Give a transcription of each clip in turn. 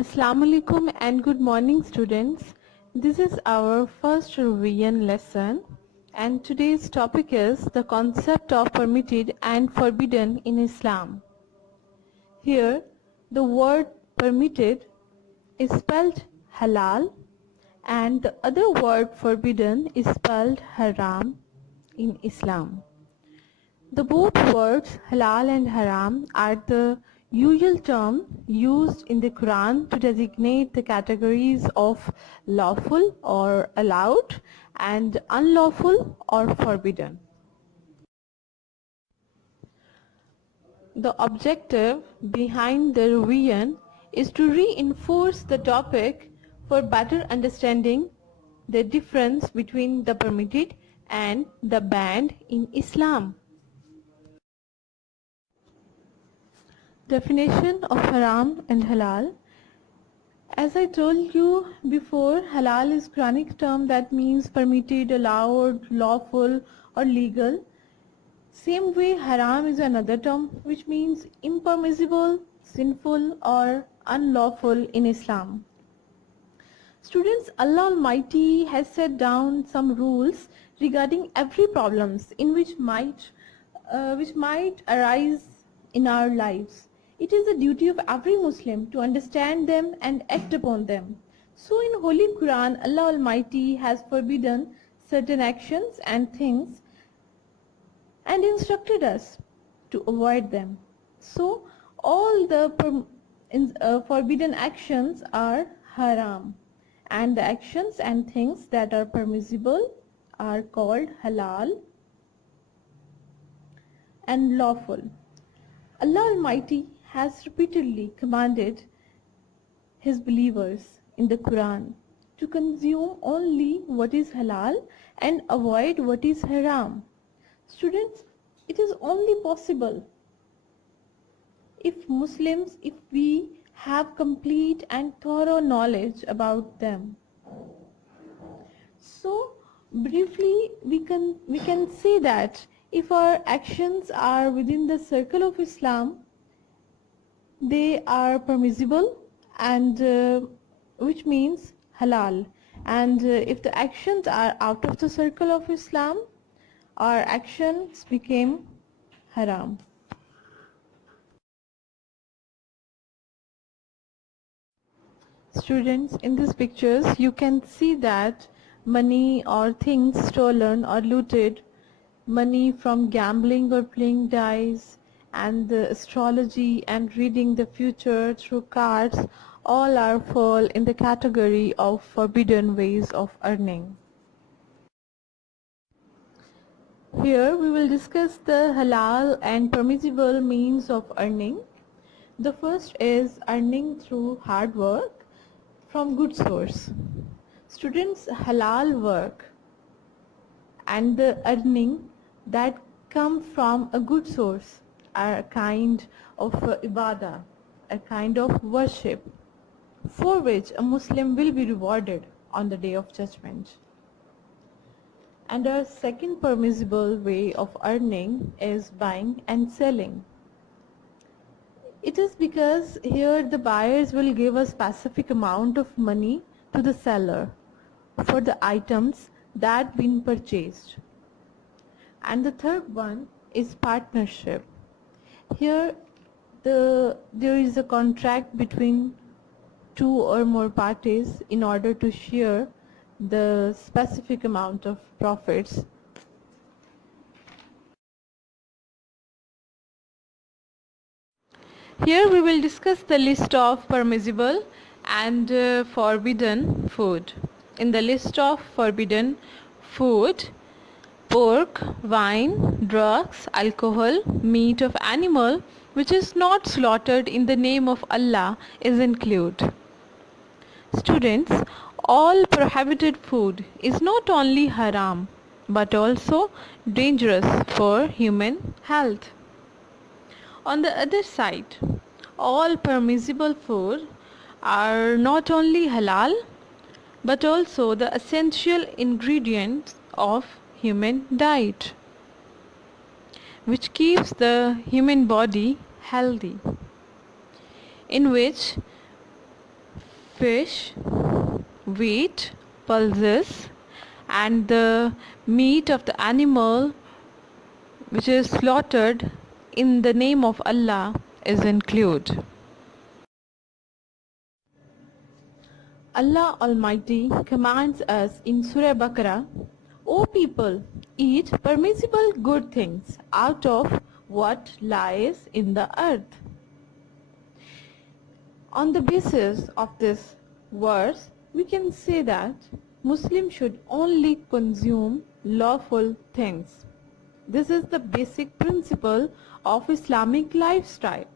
Assalamu alaikum and good morning students. This is our first revision lesson and today's topic is the concept of permitted and forbidden in Islam. Here the word permitted is spelled halal and the other word forbidden is spelled haram in Islam. The both words halal and haram are the usual term used in the Quran to designate the categories of lawful or allowed and unlawful or forbidden. The objective behind the revision is to reinforce the topic for better understanding the difference between the permitted and the banned in Islam. Definition of haram and halal. As I told you before, halal is Quranic term that means permitted, allowed, lawful or legal. Same way haram is another term which means impermissible, sinful or unlawful in Islam. Students, Allah Almighty has set down some rules regarding every problems in which might arise in our lives. It is the duty of every Muslim to understand them and act upon them. So in Holy Quran, Allah Almighty has forbidden certain actions and things and instructed us to avoid them. So all the forbidden actions are haram and the actions and things that are permissible are called halal and lawful. Allah Almighty has repeatedly commanded His believers in the Quran to consume only what is halal and avoid what is haram. Students, it is only possible if we have complete and thorough knowledge about them. So briefly we can say that if our actions are within the circle of Islam, they are permissible and which means halal, and if the actions are out of the circle of Islam, our actions became haram. Students, in these pictures you can see that money or things stolen or looted, money from gambling or playing dice, and the astrology and reading the future through cards, all are fall in the category of forbidden ways of earning. Here we will discuss the halal and permissible means of earning. The first is earning through hard work from good source. Students, halal work and the earning that come from a good source are a kind of ibadah, a kind of worship for which a Muslim will be rewarded on the Day of Judgment. And our second permissible way of earning is buying and selling. It is because here the buyers will give a specific amount of money to the seller for the items that been purchased. And the third one is partnership. Here there is a contract between two or more parties in order to share the specific amount of profits. Here we will discuss the list of permissible and forbidden food. In the list of forbidden food, pork, wine, drugs, alcohol, meat of animal which is not slaughtered in the name of Allah is included. Students, all prohibited food is not only haram but also dangerous for human health. On the other side, all permissible food are not only halal but also the essential ingredients of human diet, which keeps the human body healthy, in which fish, wheat, pulses, and the meat of the animal which is slaughtered in the name of Allah is included. Allah Almighty commands us in Surah Baqarah, O people, eat permissible good things out of what lies in the earth. On the basis of this verse, we can say that Muslims should only consume lawful things. This is the basic principle of Islamic lifestyle.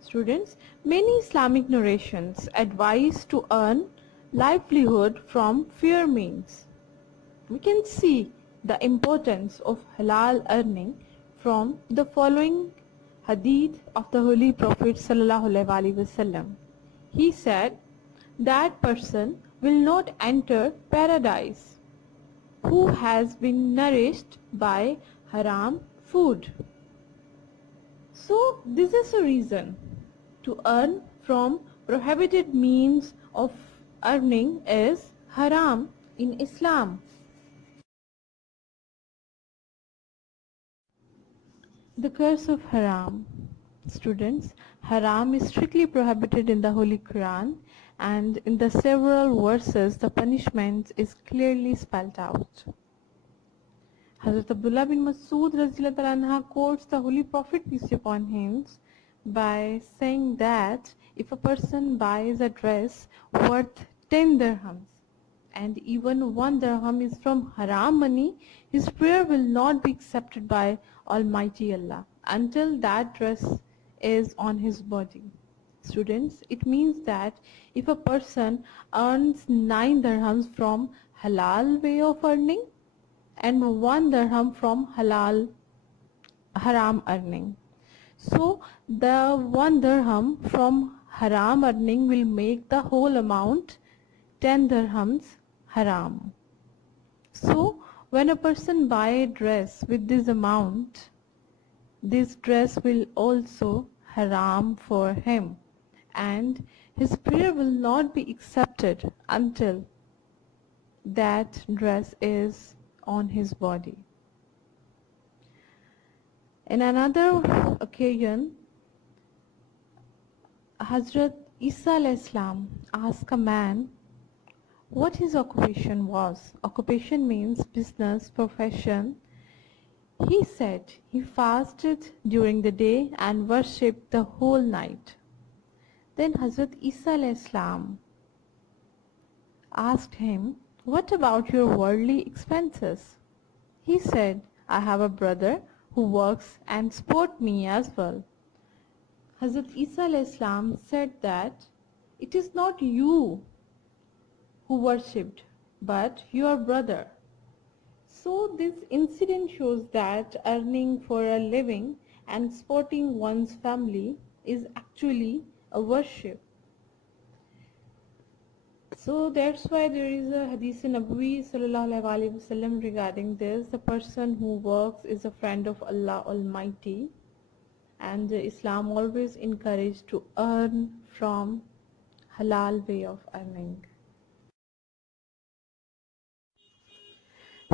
Students, many Islamic narrations advise to earn livelihood from fair means. We can see the importance of halal earning from the following hadith of the Holy Prophet ﷺ. He said, that person will not enter paradise who has been nourished by haram food. So this is a reason to earn from prohibited means of earning is haram in Islam. The curse of haram. Students, haram is strictly prohibited in the Holy Quran, and in the several verses the punishment is clearly spelled out. Hazrat Abdullah bin Masud anha quotes the Holy Prophet peace be upon him by saying that if a person buys a dress worth 10 dirhams and even 1 dirham is from haram money, his prayer will not be accepted by Almighty Allah until that dress is on his body. Students, it means that if a person earns 9 dirhams from halal way of earning and 1 dirham from haram earning, so the 1 dirham from haram earning will make the whole amount 10 dirhams haram. So when a person buy a dress with this amount, this dress will also haram for him and his prayer will not be accepted until that dress is on his body. In another occasion, Hazrat Isa alayhi salam asked a man what his occupation was. Occupation means business, profession. He said he fasted during the day and worshipped the whole night. Then Hazrat Isa alayhi salam asked him, what about your worldly expenses? He said, I have a brother who works and support me as well. Hazrat Isa alayhi salam said that it is not you who worshipped, but your brother. So this incident shows that earning for a living and supporting one's family is actually a worship. So that's why there is a hadith in Nabawi sallallahu alaihi wasallam regarding this. The person who works is a friend of Allah Almighty, and Islam always encouraged to earn from halal way of earning.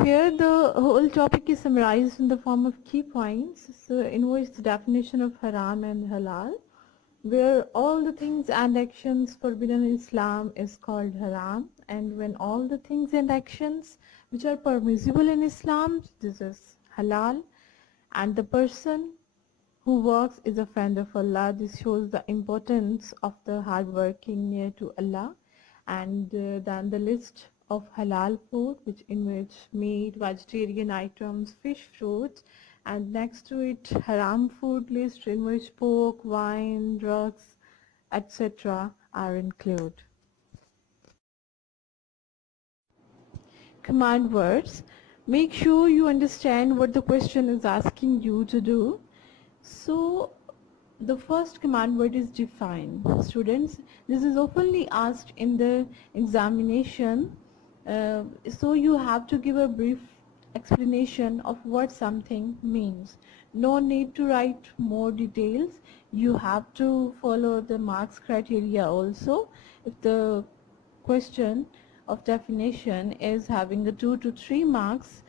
Here the whole topic is summarized in the form of key points, so in which the definition of haram and halal, where all the things and actions forbidden in Islam is called haram, and when all the things and actions which are permissible in Islam, this is halal, and the person who works is a friend of Allah. This shows the importance of the hard working near to Allah. And then the list of halal food, in which meat, vegetarian items, fish, fruits, and next to it haram food list in which pork, wine, drugs, etc. are included. Command words. Make sure you understand what the question is asking you to do. So the first command word is define. Students, this is oftenly asked in the examination, so you have to give a brief explanation of what something means. No need to write more details. You have to follow the marks criteria also. If the question of definition is having the 2 to 3 marks,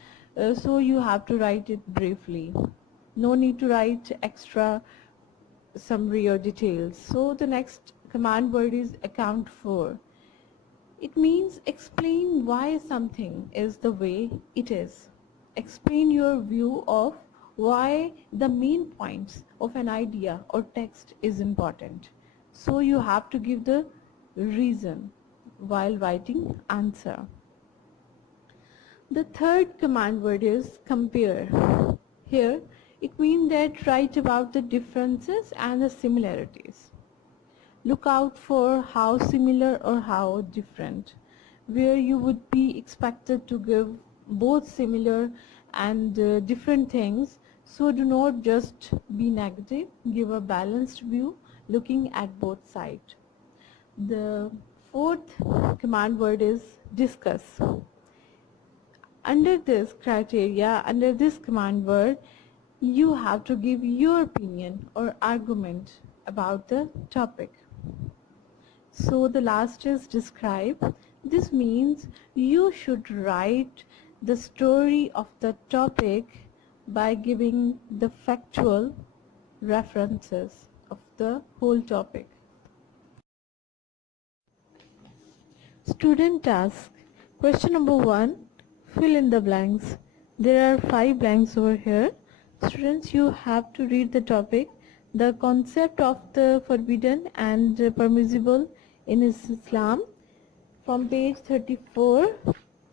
so you have to write it briefly. No need to write extra summary or details. So the next command word is account for. It means explain why something is the way it is. Explain your view of why the main points of an idea or text is important. So you have to give the reason while writing answer. The third command word is compare. Here it means that write about the differences and the similarities. Look out for how similar or how different, where you would be expected to give both similar and different things. So do not just be negative, give a balanced view looking at both sides. The fourth command word is discuss. Under this criteria, under this command word, you have to give your opinion or argument about the topic. So the last is describe. This means you should write the story of the topic by giving the factual references of the whole topic. Student task. Question number 1. Fill in the blanks. There are 5 blanks over here. Students, you have to read the topic, the concept of the forbidden and permissible in Islam, from page 34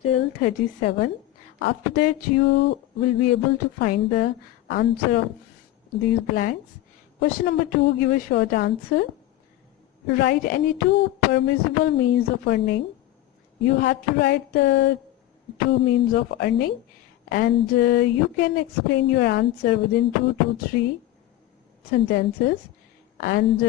till 37. After that you will be able to find the answer of these blanks. Question number 2, give a short answer. Write any 2 permissible means of earning. You have to write the 2 means of earning, and you can explain your answer within 2 to 3 sentences. And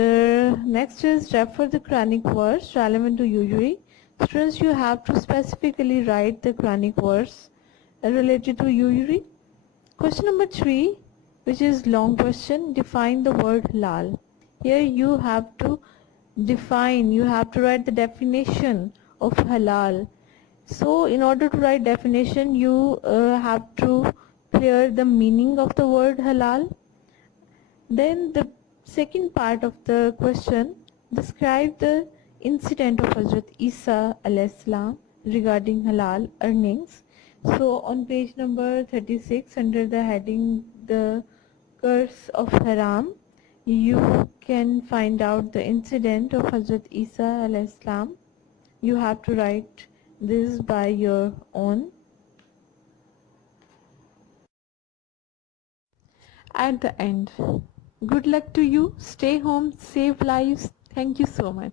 next is refer the Quranic verse relevant to usury. Students, you have to specifically write the Quranic verse related to usury. Question number 3, which is long question, define the word halal. Here you have to define, you have to write the definition of halal. So in order to write definition, you have to clear the meaning of the word halal. Then the second part of the question, describe the incident of Hazrat Isa alayhi salam regarding halal earnings. So on page number 36, under the heading the curse of haram, you can find out the incident of Hazrat Isa alayhi salam. You have to write this by your own. At the end, good luck to you. Stay home, save lives. Thank you so much.